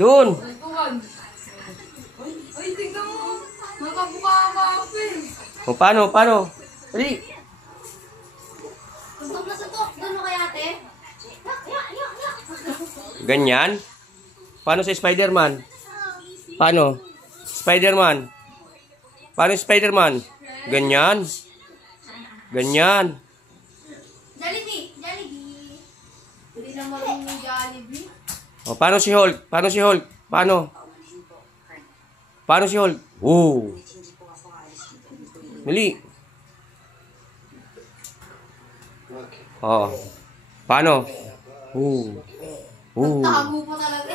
Doon. Ay, tignan mo. Nakabuka O, paano? Dali. Suntok na suntok. Doon mo kay ate. Ganyan? Paano si Spider-Man? Paano? Spider-Man? Paano si Spider-Man? Ganyan? Ganyan? Jollibee. Hindi na marunong yung Jollibee. O, paano si Hulk? Paano si Hulk? Paano si Hulk? Oh. Dali. Oh. Paano? Tago pa talaga.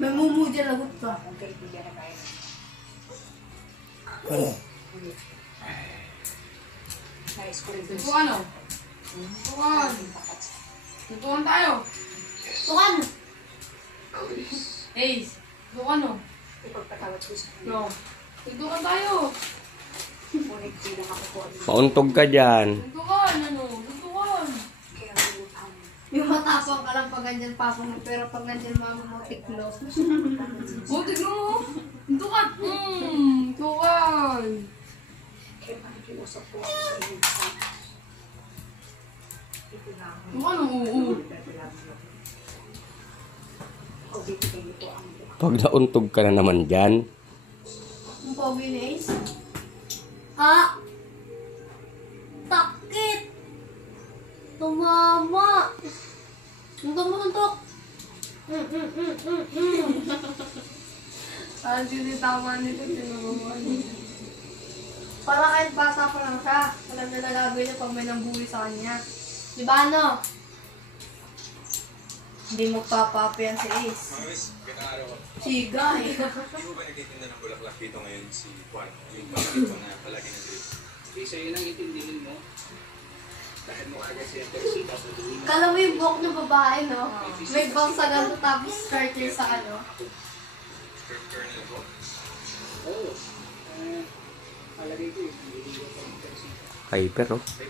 May mumu dyan, lagot ka. Tutukan tayo. Tukan! Ace, tutukan no. No. Tutukan tayo. Pauntog ka dyan. Tutukan, tutukan. Yung matapang ka lang pag ganyan papa mo, pero pag ganyan mama mo, tiklo. O, tignan mo. Tutukan. Tutukan. Tutukan, oo. Pag nauntog ka na naman dyan. Ang pogi ni Ace. Ha? Takit! Tumama! Suntok mo, suntok! Ang sinitama nito, tinagawa niya. Para kahit bata pa lang siya, alam na nagagawin niya pag may nambuli sa kanya. Di ba ano? Hindi magpapapi yan si Ace. Siga eh. Hindi mo ba nagtitinda ng bulaklak dito ngayon si Juan? Yung bakit ko na palagi nandito. Isa yun ang itindihin mo. Dahil mo agad siya persita sa dulo. Kala mo yung buhok ng babae, no? May bang sa ganito tapos starter sa ano. Colonel ko. Oo. Palagay ko eh. Hindi ko pa ng persita. Hyper, oh. May